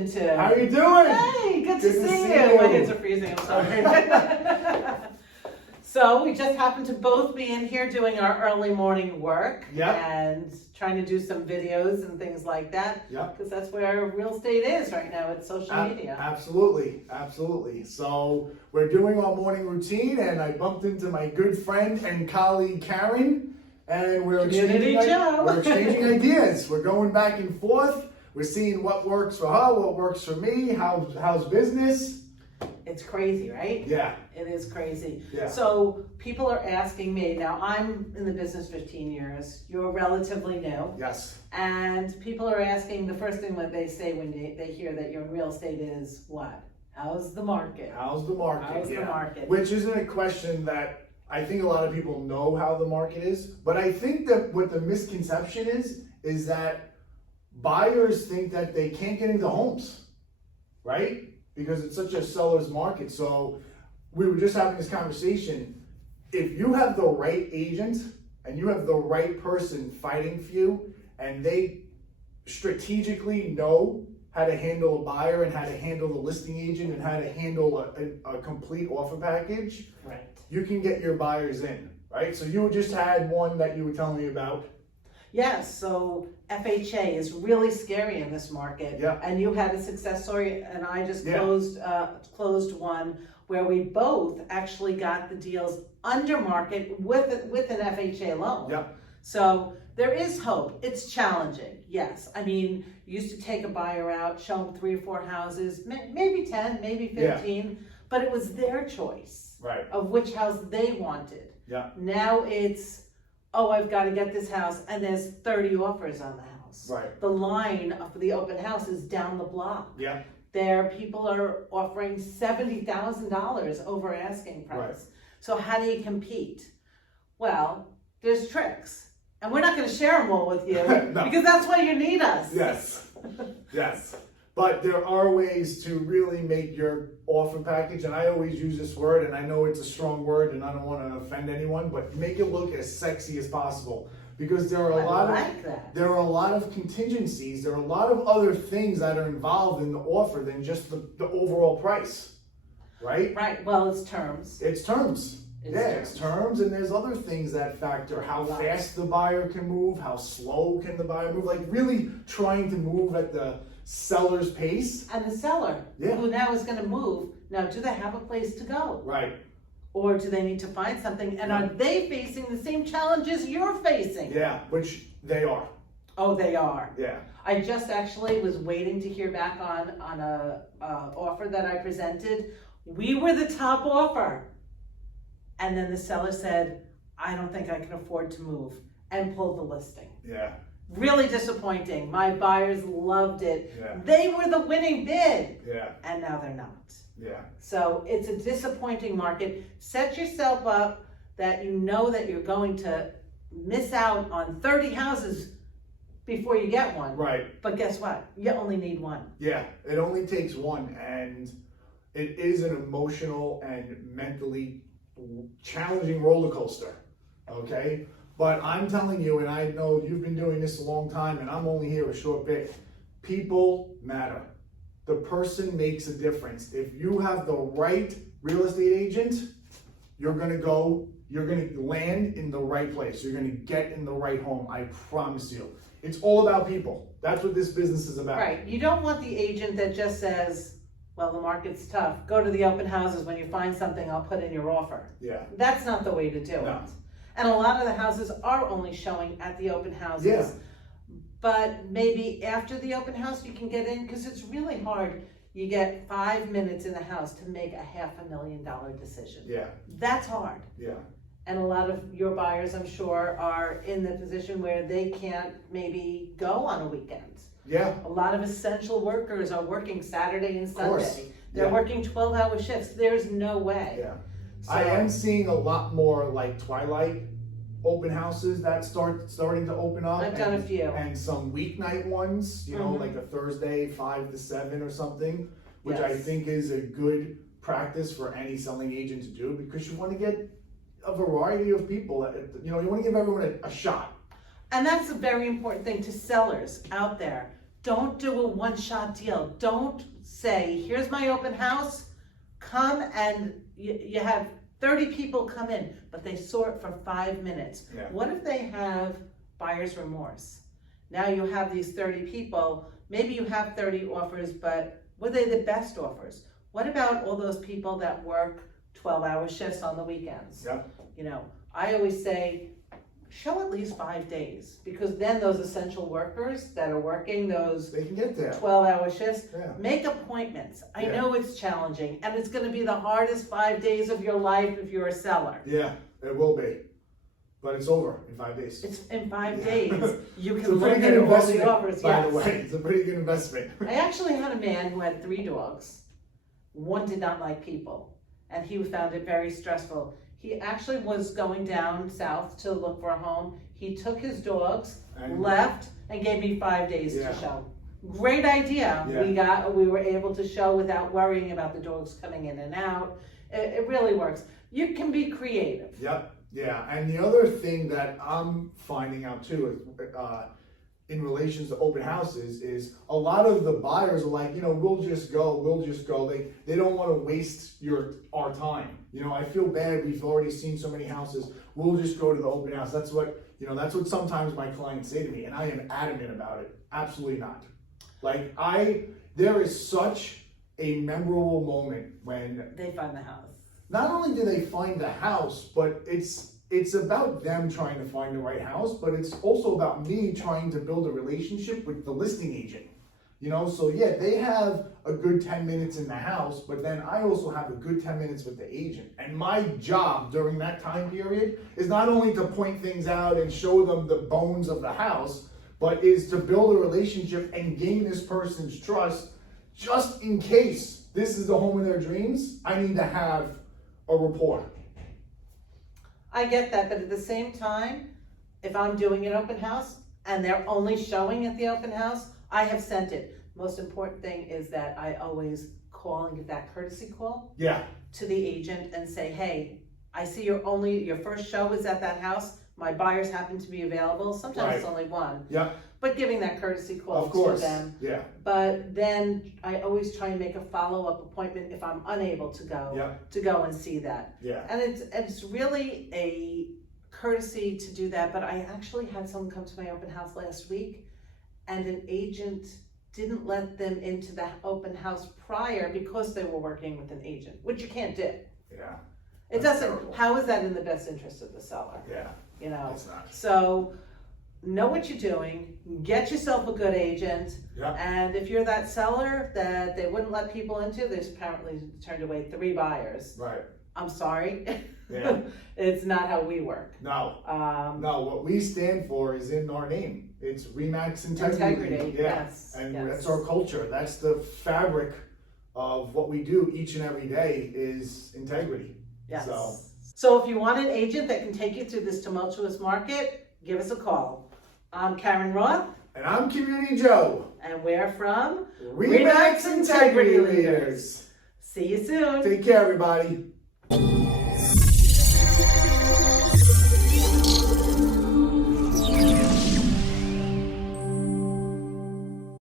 into. How you doing? Hey, good to see you. My hands are freezing, I'm sorry. So we just happened to both be in here doing our early morning work. Yep. And trying to do some videos and things like that. Yep. Because that's where real estate is right now, it's social media. Absolutely, absolutely. So we're doing our morning routine, and I bumped into my good friend and colleague Karen, and we're exchanging ideas. We're going back and forth. We're seeing what works for her, what works for me, how's business. It's crazy, right? Yeah. It is crazy. Yeah. So people are asking me, now I'm in the business 15 years, you're relatively new. Yes. And people are asking, the first thing that they say when they hear that you're in real estate is what? How's the market? How's the market? How's the market? Which isn't a question that I think a lot of people know how the market is, but I think that what the misconception is that buyers think that they can't get into homes, right? Because it's such a seller's market. So we were just having this conversation. If you have the right agent and you have the right person fighting for you, and they strategically know how to handle a buyer and how to handle the listing agent and how to handle a complete offer package, right, you can get your buyers in, right? So you just had one that you were telling me about. Yes, so FHA is really scary in this market. Yeah. And you had a success story, and I just Yeah. closed one where we both actually got the deals under market with an FHA loan. Yeah. So there is hope. It's challenging, yes. I mean, you used to take a buyer out, show them 3 or 4 houses, maybe 10, maybe 15, but it was their choice, right, of which house they wanted. Yeah. Now it's, oh, I've got to get this house, and there's 30 offers on the house. Right. The line for the open house is down the block. Yeah. There, people are offering $70,000 over asking price. Right. So how do you compete? Well, there's tricks. And we're not going to share them all with you No. because that's why you need us. Yes, yes. But there are ways to really make your offer package, and I always use this word, and I know it's a strong word and I don't want to offend anyone, but make it look as sexy as possible. Because there are there are a lot of contingencies, there are a lot of other things that are involved in the offer than just the overall price. Right? Right. Well, it's terms. It's terms. It's terms, and there's other things that factor. How fast the buyer can move, how slow can the buyer move, like really trying to move at the seller's pace. And the seller, who now is going to move, now do they have a place to go? Right. Or do they need to find something? And are they facing the same challenges you're facing? Yeah, which they are. Oh, they are. Yeah. I just actually was waiting to hear back on a offer that I presented. We were the top offer. And then the seller said, I don't think I can afford to move, and pulled the listing. Yeah. Really disappointing. My buyers loved it. Yeah. They were the winning bid. Yeah. And now they're not. Yeah. So it's a disappointing market. Set yourself up that you know that you're going to miss out on 30 houses before you get one. Right. But guess what? You only need one. Yeah, it only takes one, and it is an emotional and mentally challenging roller coaster, okay? But I'm telling you, and I know you've been doing this a long time, and I'm only here a short bit, people matter. The person makes a difference. If you have the right real estate agent, you're gonna land in the right place. You're gonna get in the right home, I promise you. It's all about people. That's what this business is about. Right. You don't want the agent that just says, well, the market's tough. Go to the open houses. When you find something, I'll put in your offer. Yeah. That's not the way to do it. And a lot of the houses are only showing at the open houses. Yeah. But maybe after the open house you can get in, because it's really hard. You get 5 minutes in the house to make a $500,000 decision. Yeah. That's hard. Yeah. And a lot of your buyers, I'm sure, are in the position where they can't maybe go on a weekend. Yeah. A lot of essential workers are working Saturday and Sunday. They're Yeah. working 12-hour shifts. There's no way. Yeah. So, I am seeing a lot more like twilight open houses that starting to open up. I've done a few. And some weeknight ones, you know, like a Thursday 5 to 7 or something, which I think is a good practice for any selling agent to do, because you want to get a variety of people. You know, you want to give everyone a shot. And that's a very important thing to sellers out there. Don't do a one-shot deal. Don't say, here's my open house, come and you have 30 people come in, but they saw it for 5 minutes. Yeah. What if they have buyer's remorse? Now you have these 30 people, maybe you have 30 offers, but were they the best offers? What about all those people that work 12-hour shifts on the weekends? Yeah. You know, I always say, show at least 5 days, because then those essential workers that are working those They can get there. 12-hour shifts, Yeah. make appointments. I Yeah. know it's challenging, and it's gonna be the hardest 5 days of your life if you're a seller. Yeah, it will be. But it's over in 5 days. It's in 5 Yeah. days, you It's can a look pretty at good all the investment, offers, by the yes. way. It's a pretty good investment. I actually had a man who had 3 dogs. One did not like people, and he found it very stressful. He actually was going down south to look for a home. He took his dogs, And- left, and gave me 5 days Yeah. to show. Great idea. Yeah. We were able to show without worrying about the dogs coming in and out. It really works. You can be creative. Yep. Yeah. And the other thing that I'm finding out too is, in relation to open houses, is a lot of the buyers are like, we'll just go. They don't want to waste our time. I feel bad. We've already seen so many houses. We'll just go to the open house. That's what sometimes my clients say to me, and I am adamant about it. Absolutely not. There is such a memorable moment when They find the house. not only do they find the house, but it's about them trying to find the right house, but it's also about me trying to build a relationship with the listing agent. So yeah, they have a good 10 minutes in the house, but then I also have a good 10 minutes with the agent. And my job during that time period is not only to point things out and show them the bones of the house, but is to build a relationship and gain this person's trust, just in case this is the home of their dreams. I need to have a rapport. I get that, but at the same time, if I'm doing an open house and they're only showing at the open house, I have sent it. Most important thing is that I always call and give that courtesy call Yeah. to the agent and say, hey, I see your first show is at that house. My buyers happen to be available. Sometimes it's only one. Yeah. But giving that courtesy call Of course. to them. Yeah. But then I always try and make a follow-up appointment if I'm unable to go, Yeah. to go and see that. Yeah. And it's really a courtesy to do that, but I actually had someone come to my open house last week, and an agent didn't let them into the open house prior because they were working with an agent, which you can't do. Yeah. It That's doesn't, terrible. how is that in the best interest of the seller? Yeah. It's not. So know what you're doing, get yourself a good agent, Yeah. and if you're that seller that they wouldn't let people into, there's apparently turned away 3 buyers. Right. I'm sorry. Yeah. It's not how we work. No. No, what we stand for is in our name. It's Remax Integrity. Integrity, Yeah. yes, And yes. that's our culture. That's the fabric of what we do each and every day is integrity. Yes. So- So if you want an agent that can take you through this tumultuous market, give us a call. I'm Karen Roth, And I'm Community Joe. and we're from Remax Integrity Leaders. See you soon. Take care, everybody.